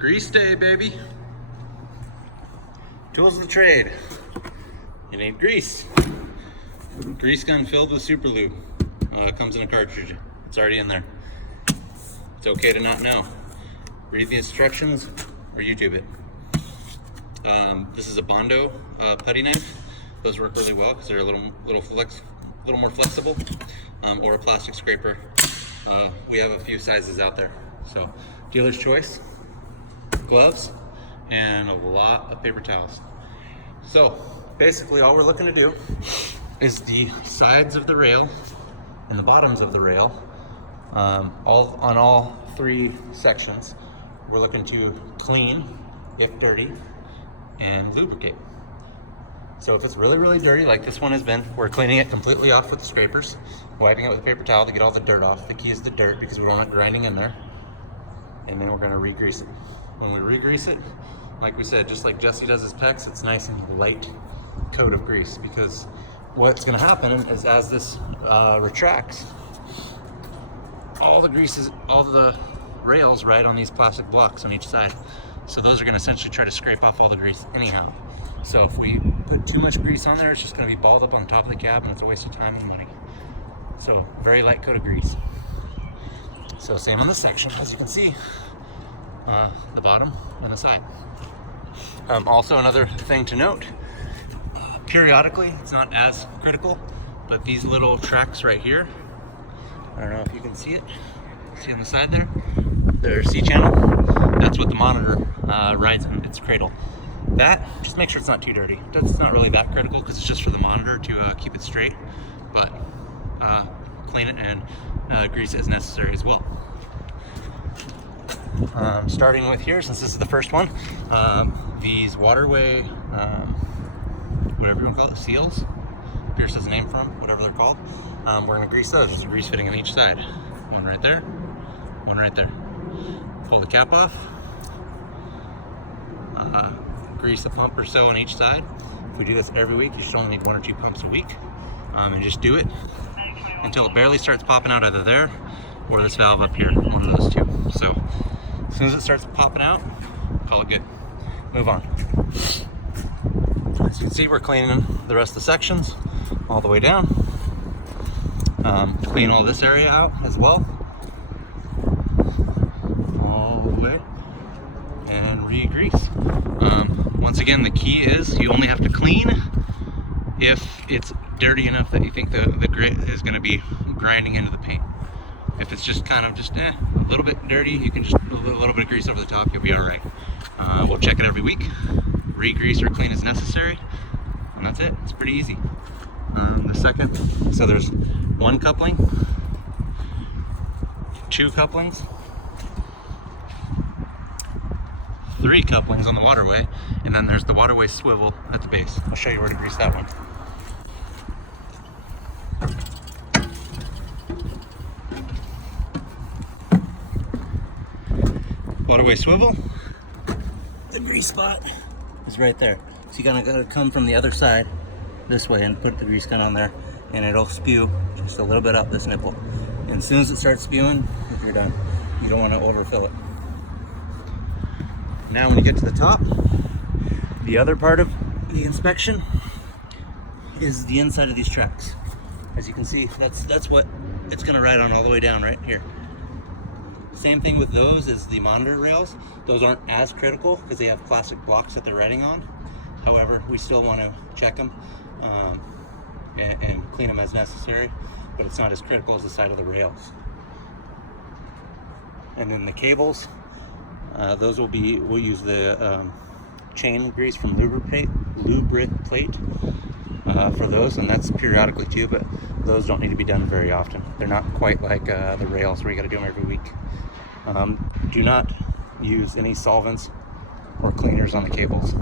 Grease day, baby. Tools of the trade. You need grease. Grease gun filled with super lube. Comes in a cartridge. It's already in there. It's okay to not know. Read the instructions or YouTube it. This is a Bondo putty knife. Those work really well because they're a little more flexible. Or a plastic scraper. We have a few sizes out there. So, dealer's choice. Gloves and a lot of paper towels. So basically all we're looking to do is the sides of the rail and the bottoms of the rail, on all three sections. We're looking to clean if dirty and lubricate. So if it's really dirty like this one has been, we're cleaning it completely off with the scrapers, wiping it with a paper towel to get all the dirt off. The key is the dirt because we don't want it grinding in there. And then we're going to re-grease it. When we re-grease it, like we said, just like Jesse does his pecs, it's nice and light coat of grease, because what's going to happen is as this retracts, all the rails ride on these plastic blocks on each side. So those are going to essentially try to scrape off all the grease anyhow. So if we put too much grease on there, it's just going to be balled up on top of the cab and it's a waste of time and money. So very light coat of grease. So same on this section, as you can see, the bottom and the side. Also another thing to note, periodically, it's not as critical, but these little tracks right here, I don't know if you can see it, see on the side there, they're C-channel, that's what the monitor rides in its cradle. That, just make sure it's not too dirty. That's not really that critical because it's just for the monitor to keep it straight, but clean it and grease it as necessary as well. Starting with here, since this is the first one, these waterway, whatever you want to call it, seals, Pierce has a name for them, whatever they're called, we're going to grease those. There's a grease fitting on each side. One right there, one right there. Pull the cap off, grease a pump or so on each side. If we do this every week, you should only need 1 or 2 pumps a week, and just do it until it barely starts popping out, either there or this valve up here, one of those two. So as soon as it starts popping out, call it good. Move on. As you can see, we're cleaning the rest of the sections all the way down. Clean all this area out as well. All the way. And re-grease. Once again, the key is you only have to clean if it's dirty enough that you think the grit is going to be grinding into the paint. If it's just kind of a little bit dirty, you can just put a little bit of grease over the top, you'll be all right. We'll check it every week, re-grease or clean as necessary, and that's it. It's pretty easy. The second, so there's 1 coupling, 2 couplings, 3 couplings on the waterway, and then there's the waterway swivel at the base. I'll show you where to grease that one. Waterway swivel, the grease spot is right there. So you gotta come from the other side this way and put the grease gun on there, and it'll spew just a little bit up this nipple. And as soon as it starts spewing, you're done. You don't want to overfill it. Now when you get to the top, the other part of the inspection is the inside of these tracks. As you can see, that's what it's gonna ride on all the way down right here. Same thing with those as the monitor rails. Those aren't as critical because they have plastic blocks that they're riding on. However, we still want to check them and clean them as necessary, but it's not as critical as the side of the rails. And then the cables, we'll use the chain grease from Lubricate for those, and that's periodically too, but those don't need to be done very often. They're not quite like the rails where you got to do them every week. Do not use any solvents or cleaners on the cables.